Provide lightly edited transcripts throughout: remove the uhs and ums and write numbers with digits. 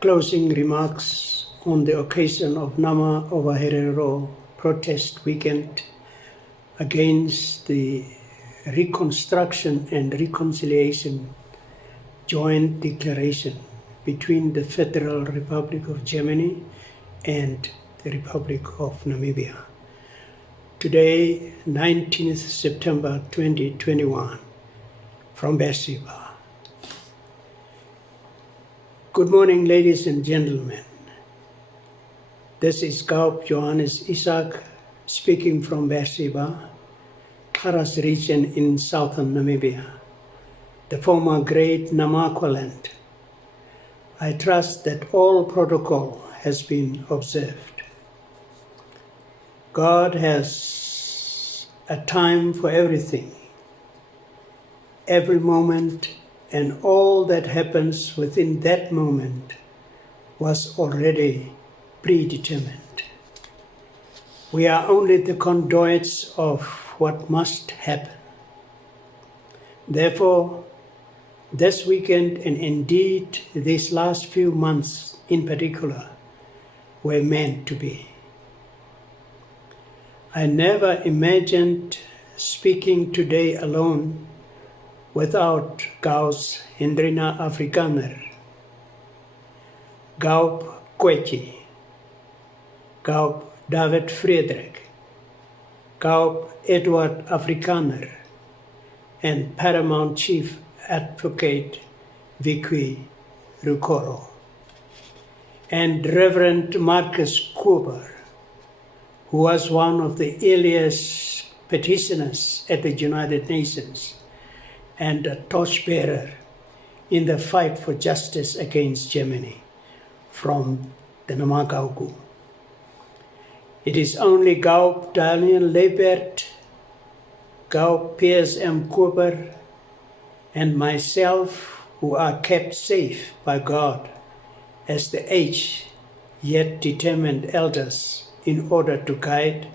closing remarks on the occasion of Nama Ovaherero protest weekend against the Reconstruction and Reconciliation Joint Declaration between the Federal Republic of Germany and the Republic of Namibia. Today, 19th September 2021, from Beersheba. Good morning, ladies and gentlemen. This is Gaup Johannes Isaac speaking from Beersheba, Karas region in southern Namibia, the former Great Namakwa land. I trust that all protocol has been observed. God has a time for everything, every moment, and all that happens within that moment was already predetermined. We are only the conduits of what must happen. Therefore, this weekend, and indeed these last few months in particular, were meant to be. I never imagined speaking today alone without Gau's Hendrina Afrikaner, Gaup Kwetji, Gaup David Frederik, Gaup Edward Afrikaner, and Paramount Chief Advocate Vicky Rukoro, and Reverend Marcus Kuber, who was one of the earliest petitioners at the United Nations and a torchbearer in the fight for justice against Germany from the Namagaugu. It is only Gaup Daniel Lebert, Gaup Piers M. Cooper, and myself who are kept safe by God as the aged yet determined elders in order to guide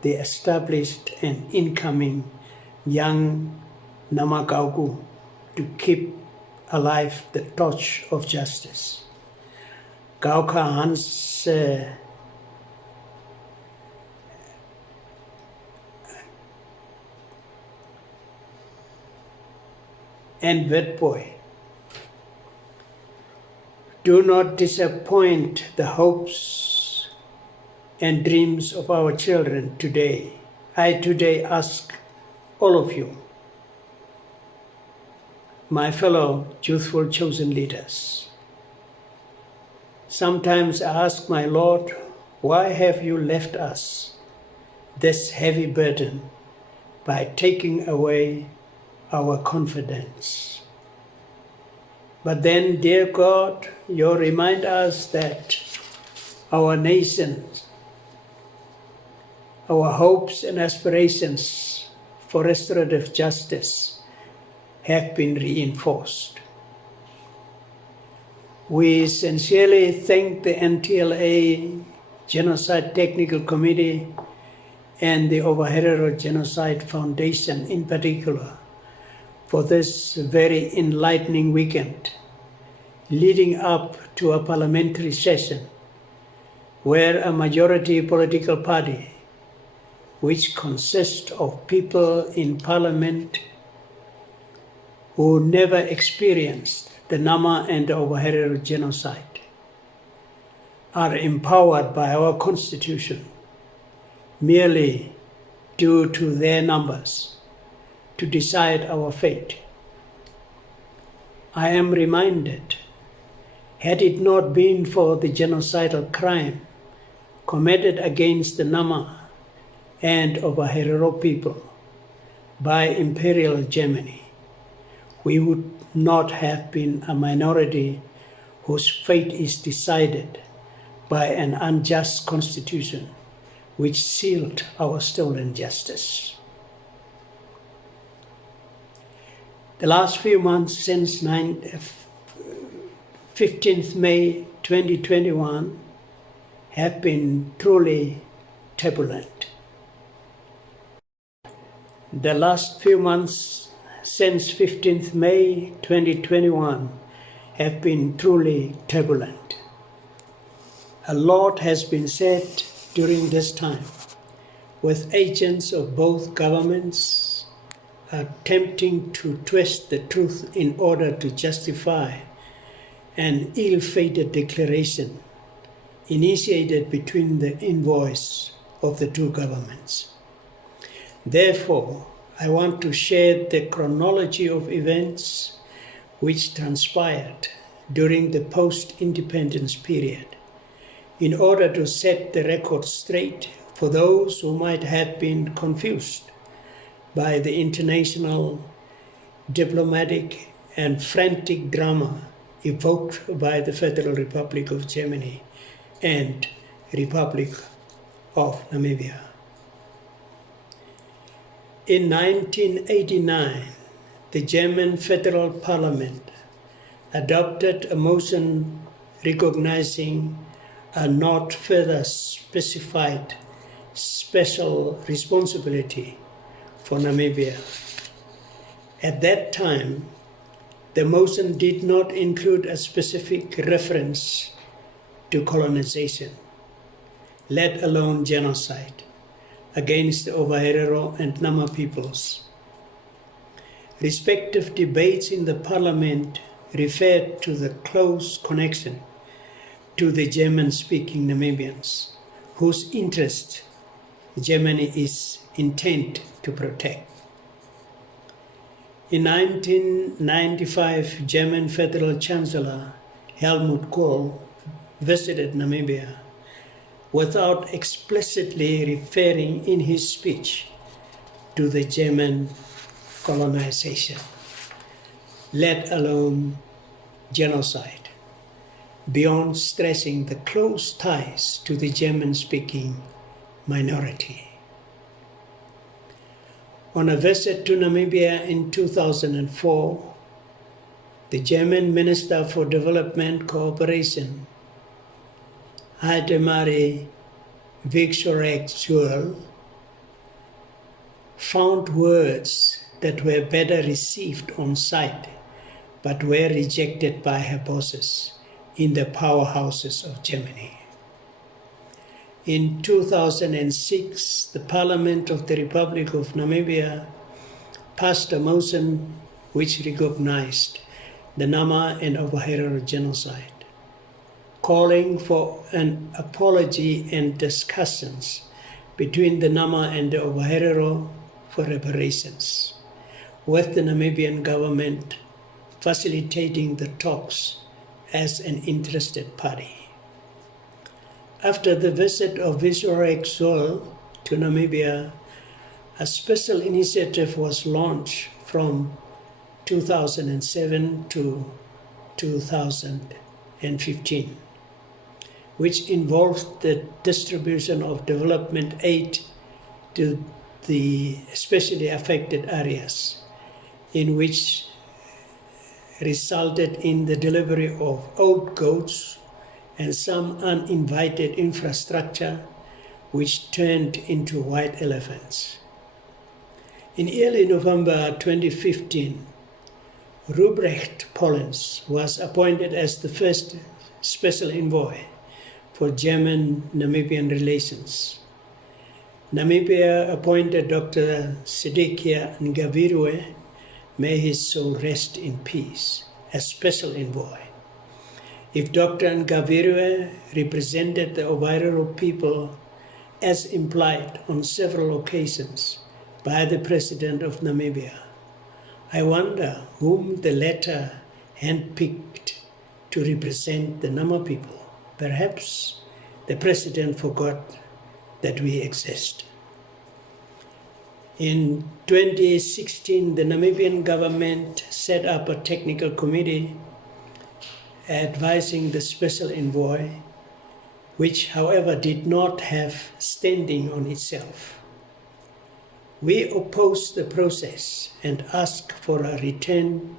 the established and incoming young Namagaugu to keep alive the torch of justice. Gauka Hans and Wetboy, do not disappoint the hopes and dreams of our children today. I today ask all of you, my fellow youthful chosen leaders. Sometimes I ask my Lord, why have you left us this heavy burden by taking away our confidence? But then, dear God, you remind us that our nations, our hopes and aspirations for restorative justice have been reinforced. We sincerely thank the NTLA Genocide Technical Committee and the Ovaherero Genocide Foundation in particular for this very enlightening weekend leading up to a parliamentary session where a majority political party, which consists of people in parliament who never experienced the Nama and Ovaherero genocide, are empowered by our constitution merely due to their numbers to decide our fate. I am reminded, had it not been for the genocidal crime committed against the Nama and Ovaherero people by Imperial Germany, we would not have been a minority whose fate is decided by an unjust constitution which sealed our stolen justice. The last few months since 15th May 2021 have been truly turbulent. The last few months since 15th May 2021 have been truly turbulent. A lot has been said during this time, with agents of both governments attempting to twist the truth in order to justify an ill-fated declaration initiated between the envoys of the two governments. Therefore, I want to share the chronology of events which transpired during the post-independence period in order to set the record straight for those who might have been confused by the international, diplomatic, and frantic drama evoked by the Federal Republic of Germany and Republic of Namibia. In 1989, the German Federal Parliament adopted a motion recognizing a not further specified special responsibility for Namibia. At that time, the motion did not include a specific reference to colonization, let alone genocide, against the Ovaherero and Nama peoples. Respective debates in the parliament referred to the close connection to the German-speaking Namibians, whose interest Germany is intent to protect. In 1995, German Federal Chancellor Helmut Kohl visited Namibia without explicitly referring in his speech to the German colonization, let alone genocide, beyond stressing the close ties to the German-speaking minority. On a visit to Namibia in 2004, the German Minister for Development Cooperation, Heidemari Vigsorek-Zuel, found words that were better received on site but were rejected by her bosses in the powerhouses of Germany. In 2006, the Parliament of the Republic of Namibia passed a motion which recognized the Nama and Ovaherero genocide, calling for an apology and discussions between the Nama and the Ovaherero for reparations, with the Namibian government facilitating the talks as an interested party. After the visit of Vigsorek-Zuel to Namibia, a special initiative was launched from 2007 to 2015, which involved the distribution of development aid to the especially affected areas, in which resulted in the delivery of old goats and some uninvited infrastructure which turned into white elephants. In early November 2015, Ruprecht Pollens was appointed as the first special envoy for German-Namibian relations. Namibia appointed Dr. Sidikia Ngavirwe, may his soul rest in peace, as special envoy. If Dr. Ngavirwe represented the Ovaherero people as implied on several occasions by the President of Namibia, I wonder whom the latter handpicked to represent the Nama people. Perhaps the President forgot that we exist. In 2016, the Namibian government set up a technical committee advising the special envoy, which, however, did not have standing on itself. We oppose the process and ask for a return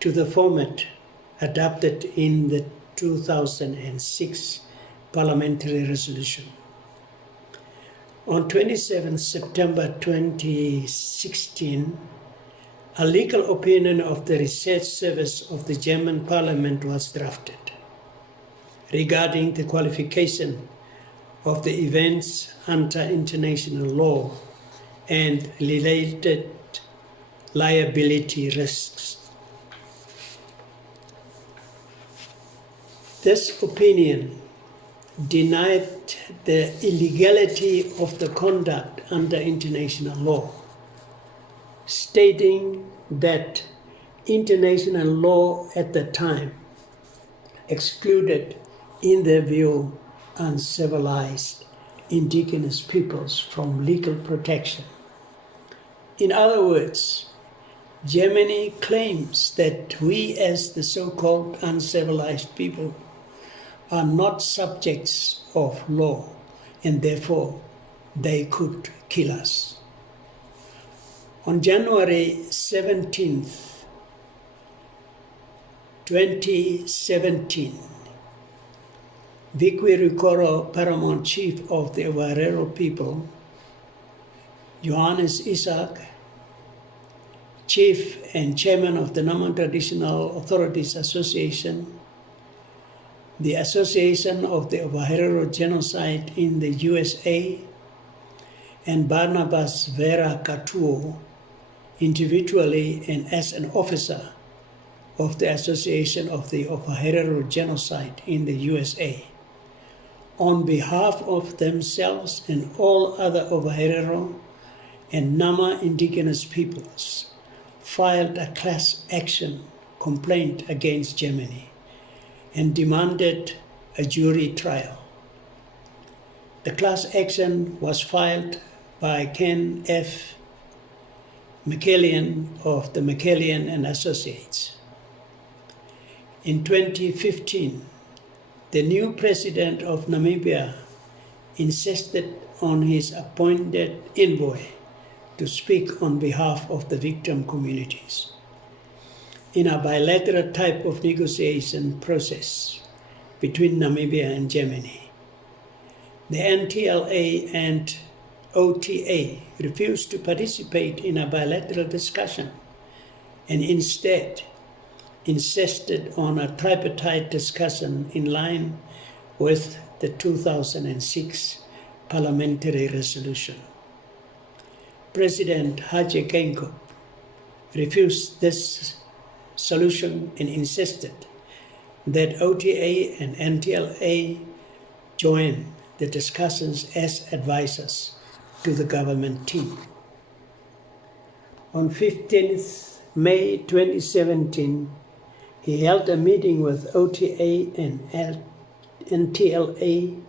to the format adopted in the 2006 parliamentary resolution. On 27 September 2016, a legal opinion of the Research Service of the German Parliament was drafted. regarding the qualification of the events under international law and related liability risks. This opinion denied the illegality of the conduct under international law, stating that international law at the time excluded, in their view, uncivilized indigenous peoples from legal protection. In other words, Germany claims that we, as the so-called uncivilized people, are not subjects of law, and therefore they could kill us. On January 17th, 2017, Vikwi Rukoro, paramount chief of the Ovaherero people, Johannes Isaac, chief and chairman of the Nama Traditional Authorities Association, the Association of the Ovaherero Genocide in the USA, and Barnabas Vera Katuo, individually and as an officer of the Association of the Ovaherero Genocide in the USA, on behalf of themselves and all other Ovaherero and Nama indigenous peoples, filed a class action complaint against Germany and demanded a jury trial. The class action was filed by Ken F. McKellian of the McKellian and Associates. In 2015, the new president of Namibia insisted on his appointed envoy to speak on behalf of the victim communities in a bilateral type of negotiation process between Namibia and Germany. The NTLA and OTA refused to participate in a bilateral discussion and instead insisted on a tripartite discussion in line with the 2006 parliamentary resolution. President Hage Geingob refused this solution and insisted that OTA and NTLA join the discussions as advisors to the government team. On 15th May 2017, he held a meeting with OTA and NTLA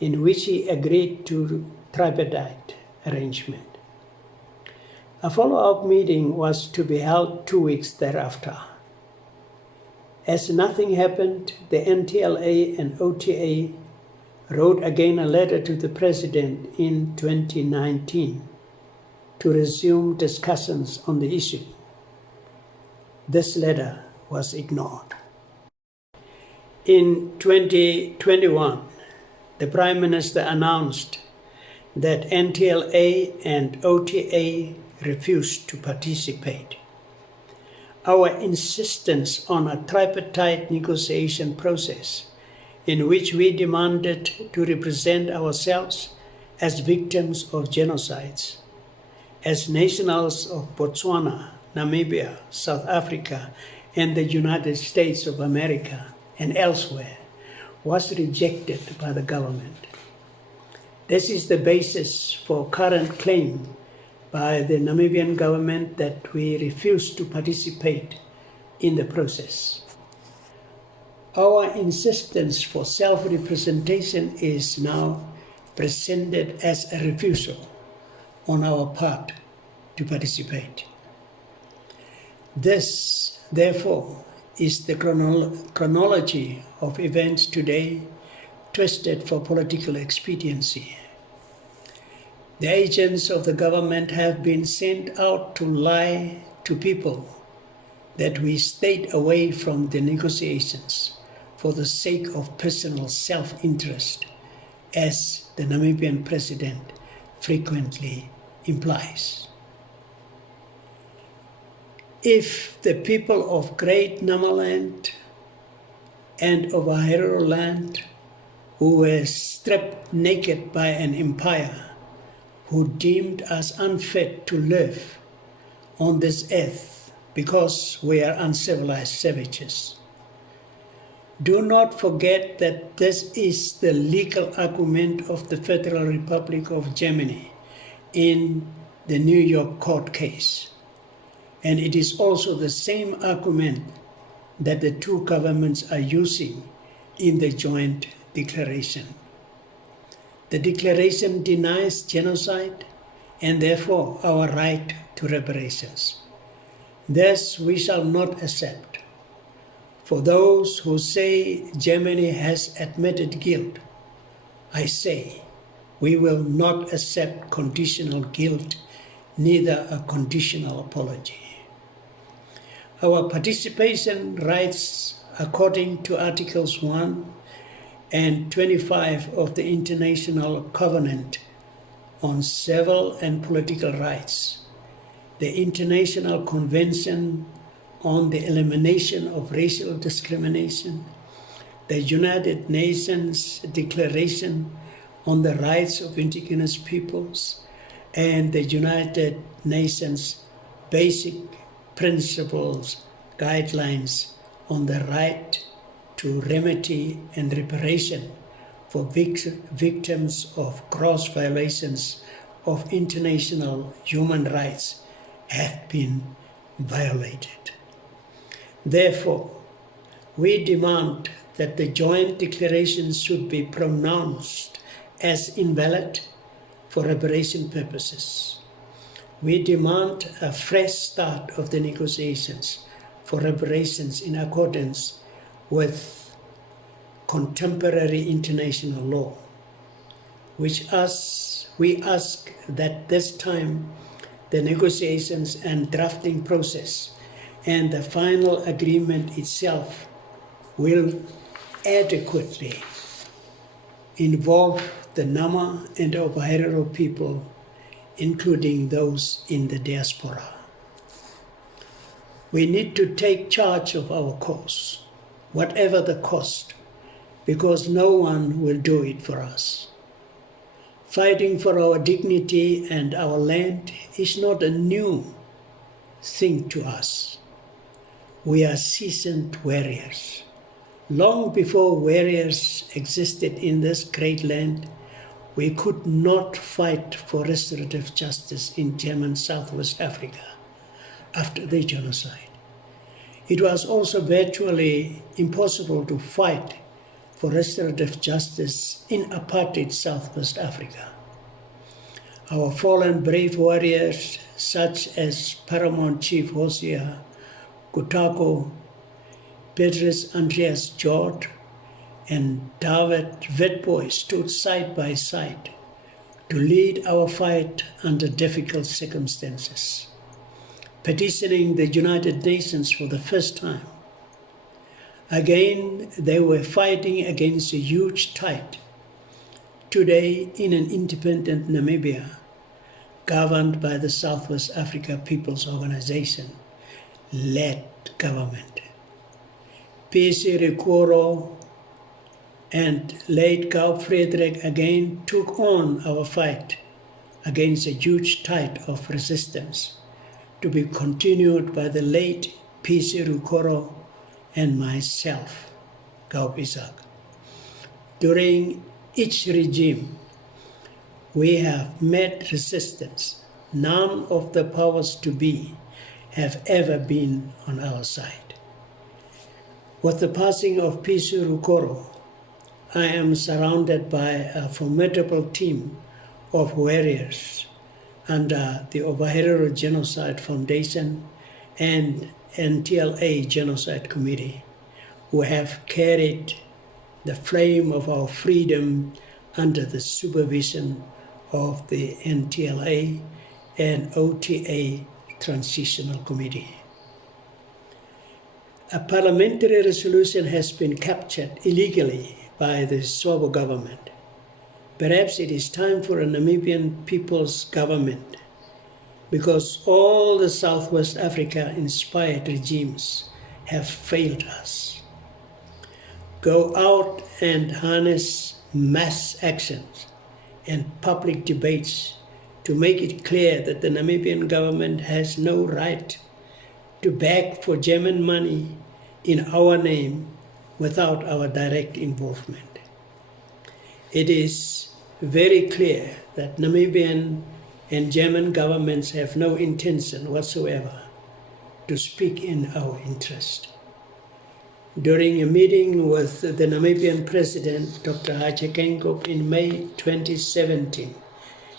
in which he agreed to tripartite arrangement. A follow-up meeting was to be held 2 weeks thereafter. As nothing happened, the NTLA and OTA wrote again a letter to the president in 2019 to resume discussions on the issue. This letter was ignored. In 2021, the Prime Minister announced that NTLA and OTA refused to participate. Our insistence on a tripartite negotiation process in which we demanded to represent ourselves as victims of genocides, as nationals of Botswana, Namibia, South Africa, and the United States of America and elsewhere, was rejected by the government. This is the basis for current claim by the Namibian government that we refuse to participate in the process. Our insistence for self-representation is now presented as a refusal on our part to participate. This, therefore, is the chronology of events today, twisted for political expediency. The agents of the government have been sent out to lie to people that we stayed away from the negotiations for the sake of personal self-interest, as the Namibian president frequently implies. If the people of Great Namaland and Ovaherero land, who were stripped naked by an empire who deemed us unfit to live on this earth because we are uncivilized savages. Do not forget that this is the legal argument of the Federal Republic of Germany in the New York court case. And it is also the same argument that the two governments are using in the joint declaration. The declaration denies genocide and therefore our right to reparations. This we shall not accept. For those who say Germany has admitted guilt, I say we will not accept conditional guilt, neither a conditional apology. Our participation rights, according to Articles 1 and 25 of the International Covenant on Civil and Political Rights, the International Convention on the Elimination of Racial Discrimination, the United Nations Declaration on the Rights of Indigenous Peoples, and the United Nations Basic Principles Guidelines on the right to remedy and reparation for victims of gross violations of international human rights have been violated. Therefore, we demand that the joint declaration should be pronounced as invalid for reparation purposes. We demand a fresh start of the negotiations for reparations in accordance with contemporary international law, we ask that this time the negotiations and drafting process and the final agreement itself will adequately involve the Nama and Ovaherero people, including those in the diaspora. We need to take charge of our cause, whatever the cost, because no one will do it for us. Fighting for our dignity and our land is not a new thing to us. We are seasoned warriors. Long before warriors existed in this great land, we could not fight for restorative justice in German Southwest Africa after the genocide. It was also virtually impossible to fight for restorative justice in apartheid Southwest Africa. Our fallen brave warriors, such as Paramount Chief Hosea Kutako, Petrus Andreas George, and David Witbooi, stood side by side to lead our fight under difficult circumstances, petitioning the United Nations for the first time. Again, they were fighting against a huge tide. Today, in an independent Namibia, governed by the Southwest Africa People's Organization-led government. P.C. Rikoro and late Gaup Frederick again took on our fight against a huge tide of resistance, to be continued by the late P.C. Rikoro and myself, Gaup Isaac. During each regime, we have met resistance. None of the powers to be have ever been on our side. With the passing of P.C. Rikoro, I am surrounded by a formidable team of warriors under the Ovaherero Genocide Foundation and NTLA Genocide Committee, who have carried the flame of our freedom under the supervision of the NTLA and OTA Transitional Committee. A parliamentary resolution has been captured illegally by the Swapo government. Perhaps it is time for a Namibian people's government, because all the Southwest Africa-inspired regimes have failed us. go out and harness mass actions and public debates to make it clear that the Namibian government has no right to beg for German money in our name without our direct involvement. It is very clear that Namibian and German governments have no intention whatsoever to speak in our interest. During a meeting with the Namibian President, Dr. Hage in May 2017,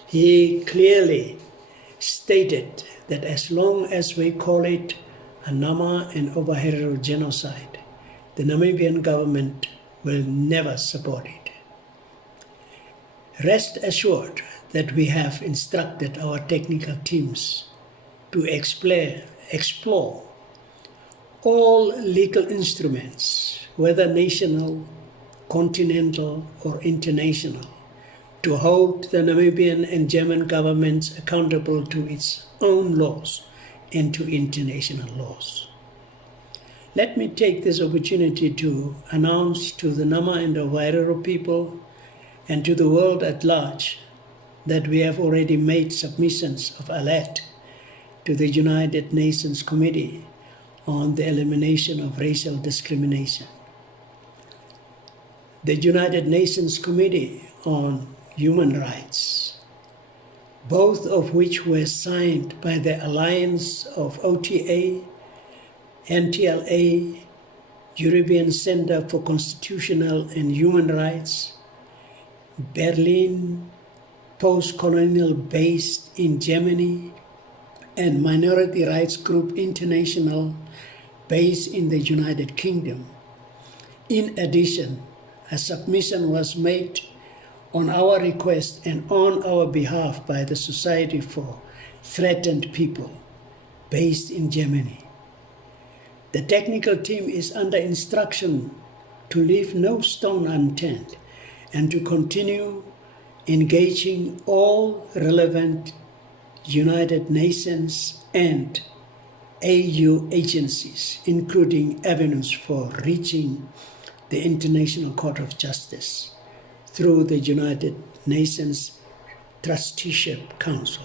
he clearly stated that as long as we call it a Nama and Ovaherero genocide, the Namibian government will never support it. Rest assured that we have instructed our technical teams to explore all legal instruments, whether national, continental, or international, to hold the Namibian and German governments accountable to its own laws and to international laws. Let me take this opportunity to announce to the Nama and Ovaherero people and to the world at large that we have already made submissions of alert to the United Nations Committee on the Elimination of Racial Discrimination. The United Nations Committee on Human Rights, both of which were signed by the Alliance of OTA, NTLA, European Center for Constitutional and Human Rights, Berlin, post-colonial based in Germany, and Minority Rights Group International, based in the United Kingdom. In addition, a submission was made on our request and on our behalf by the Society for Threatened People, based in Germany. The technical team is under instruction to leave no stone unturned and to continue engaging all relevant United Nations and AU agencies, including avenues for reaching the International Court of Justice through the United Nations Trusteeship Council.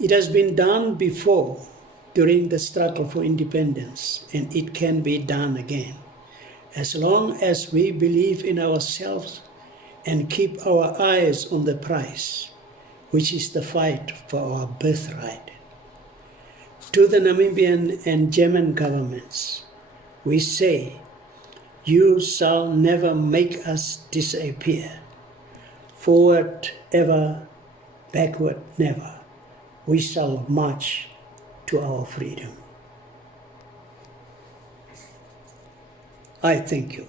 It has been done before during the struggle for independence, and it can be done again, as long as we believe in ourselves and keep our eyes on the prize, which is the fight for our birthright. To the Namibian and German governments, we say, you shall never make us disappear. Forward ever, backward never. We shall march to our freedom. I thank you.